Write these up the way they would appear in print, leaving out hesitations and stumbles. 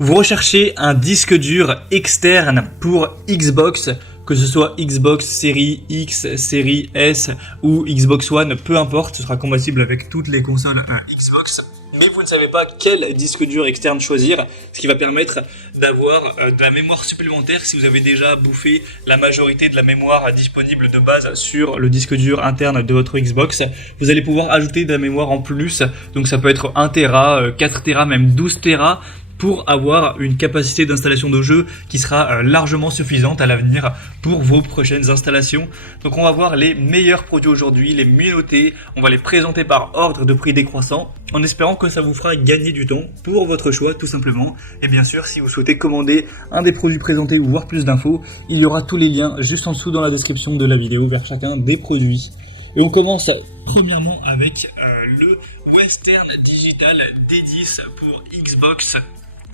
Vous recherchez un disque dur externe pour Xbox, que ce soit Xbox série X, série S ou Xbox One, peu importe, ce sera compatible avec toutes les consoles Xbox. Mais vous ne savez pas quel disque dur externe choisir, ce qui va permettre d'avoir de la mémoire supplémentaire si vous avez déjà bouffé la majorité de la mémoire disponible de base sur le disque dur interne de votre Xbox. Vous allez pouvoir ajouter de la mémoire en plus, donc ça peut être 1 Tera, 4 Tera, même 12 Tera, pour avoir une capacité d'installation de jeu qui sera largement suffisante à l'avenir pour vos prochaines installations. Donc on va voir les meilleurs produits aujourd'hui, les mieux notés, on va les présenter par ordre de prix décroissant, en espérant que ça vous fera gagner du temps pour votre choix tout simplement. Et bien sûr, si vous souhaitez commander un des produits présentés ou voir plus d'infos, il y aura tous les liens juste en dessous dans la description de la vidéo vers chacun des produits. Et on commence premièrement avec le Western Digital D10 pour Xbox.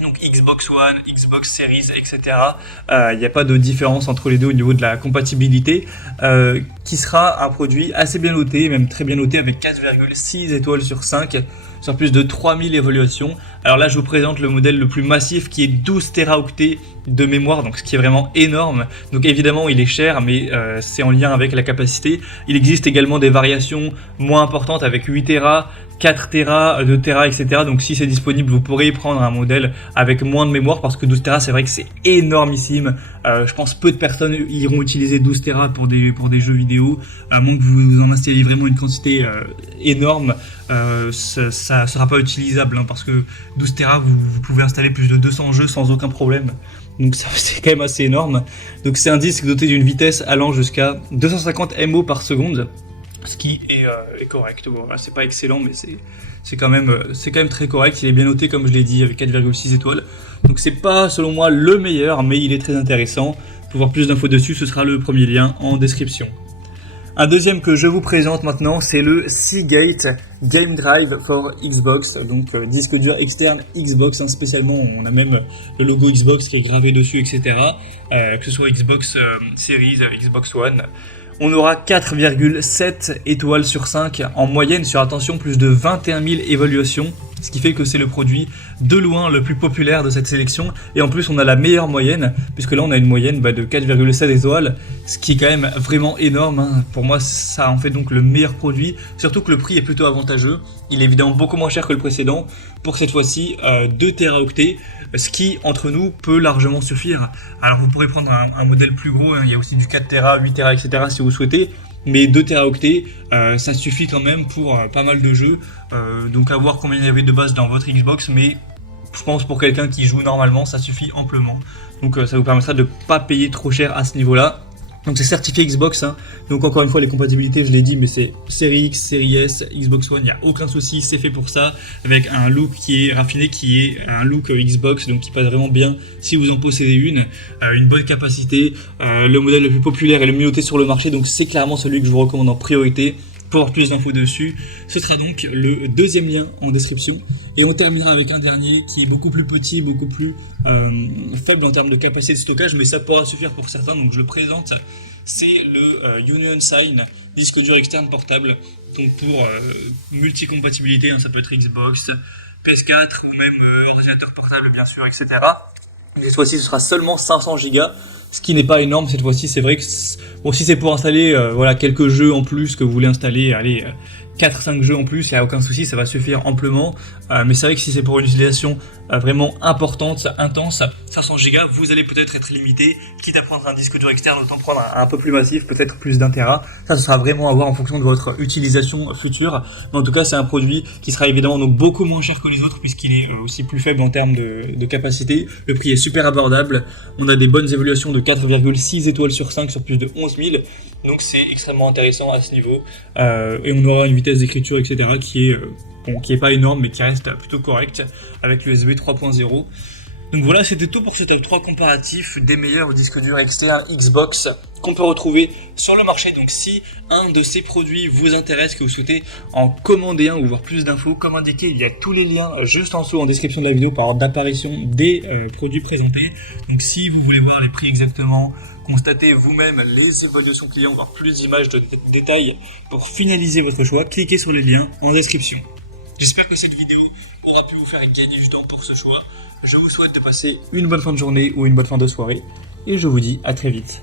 Donc Xbox One, Xbox Series, etc. Il n'y a pas de différence entre les deux au niveau de la compatibilité, qui sera un produit assez bien noté, même très bien noté avec 4,6 étoiles sur 5, sur plus de 3000 évaluations. Alors là je vous présente le modèle le plus massif qui est 12 Teraoctets de mémoire, donc ce qui est vraiment énorme. Donc évidemment il est cher, mais c'est en lien avec la capacité. Il existe également des variations moins importantes avec 8 Tera, 4 Tera, 2 Tera, etc. Donc si c'est disponible, vous pourrez prendre un modèle avec moins de mémoire, parce que 12 Tera c'est vrai que c'est énormissime. Je pense peu de personnes iront utiliser 12 Tera pour des jeux vidéo, à moins que vous en installiez vraiment une quantité énorme. Ça sera pas utilisable, hein, parce que 12 Tera vous pouvez installer plus de 200 jeux sans aucun problème. Donc c'est quand même assez énorme. Donc c'est un disque doté d'une vitesse allant jusqu'à 250 MO par seconde, ce qui est correct. Bon, voilà, c'est pas excellent, mais c'est quand même très correct. Il est bien noté, comme je l'ai dit, avec 4,6 étoiles. Donc c'est pas selon moi le meilleur, mais il est très intéressant. Pour voir plus d'infos dessus, ce sera le premier lien en description. Un deuxième que je vous présente maintenant, c'est le Seagate Game Drive for Xbox, donc disque dur externe Xbox, hein, spécialement. On a même le logo Xbox qui est gravé dessus, etc. Que ce soit Xbox Series, Xbox One. On aura 4,7 étoiles sur 5 en moyenne sur, attention, plus de 21 000 évaluations, ce qui fait que c'est le produit de loin le plus populaire de cette sélection. Et en plus on a la meilleure moyenne, puisque là on a une moyenne de 4,7 étoiles, ce qui est quand même vraiment énorme, hein. Pour moi ça en fait donc le meilleur produit, surtout que le prix est plutôt avantageux. Il est évidemment beaucoup moins cher que le précédent, pour cette fois-ci 2 Teraoctets, ce qui entre nous peut largement suffire. Alors vous pourrez prendre un modèle plus gros, hein. Il y a aussi du 4 Tera, 8 Tera, etc. si vous souhaitez. Mais 2 Teraoctets, ça suffit quand même pour pas mal de jeux. Donc à voir combien il y avait de base dans votre Xbox, mais je pense pour quelqu'un qui joue normalement, ça suffit amplement. Donc ça vous permettra de ne pas payer trop cher à ce niveau-là. Donc c'est certifié Xbox, hein. Donc encore une fois les compatibilités, je l'ai dit, mais c'est série X, série S, Xbox One, il n'y a aucun souci, c'est fait pour ça, avec un look qui est raffiné, qui est un look Xbox, donc qui passe vraiment bien si vous en possédez une bonne capacité, le modèle le plus populaire et le mieux noté sur le marché, donc c'est clairement celui que je vous recommande en priorité. Pour avoir plus d'infos dessus, ce sera donc le deuxième lien en description. Et on terminera avec un dernier qui est beaucoup plus petit, beaucoup plus faible en termes de capacité de stockage, mais ça pourra suffire pour certains, donc je le présente. C'est le Union Sign, disque dur externe portable, donc pour multicompatibilité, hein, ça peut être Xbox, PS4 ou même ordinateur portable bien sûr, etc. Mais cette fois-ci ce sera seulement 500 Go, ce qui n'est pas énorme cette fois-ci. C'est vrai que bon, si c'est pour installer quelques jeux en plus que vous voulez installer, allez, 4-5 jeux en plus, il n'y a aucun souci, ça va suffire amplement. Mais c'est vrai que si c'est pour une utilisation vraiment importante, intense, 500 Go, vous allez peut-être être limité. Quitte à prendre un disque dur externe, autant prendre un peu plus massif, peut-être plus d'1 Tera. Ça, ce sera vraiment à voir en fonction de votre utilisation future. Mais en tout cas, c'est un produit qui sera évidemment donc beaucoup moins cher que les autres, puisqu'il est aussi plus faible en termes de capacité. Le prix est super abordable. On a des bonnes évaluations de 4,6 étoiles sur 5 sur plus de 11 000. Donc c'est extrêmement intéressant à ce niveau. Et on aura une vitesse d'écriture, etc. qui est pas énorme, mais qui reste plutôt correcte, avec l'USB 3.0. Donc voilà, c'était tout pour ce top 3 comparatif des meilleurs disques durs externes Xbox qu'on peut retrouver sur le marché. Donc si un de ces produits vous intéresse, que vous souhaitez en commander un ou voir plus d'infos, comme indiqué, il y a tous les liens juste en dessous en description de la vidéo par ordre d'apparition des produits présentés. Donc si vous voulez voir les prix exactement, constatez vous-même les évaluations clients, voir plus d'images de détails pour finaliser votre choix, cliquez sur les liens en description. J'espère que cette vidéo aura pu vous faire gagner du temps pour ce choix. Je vous souhaite de passer une bonne fin de journée ou une bonne fin de soirée et je vous dis à très vite.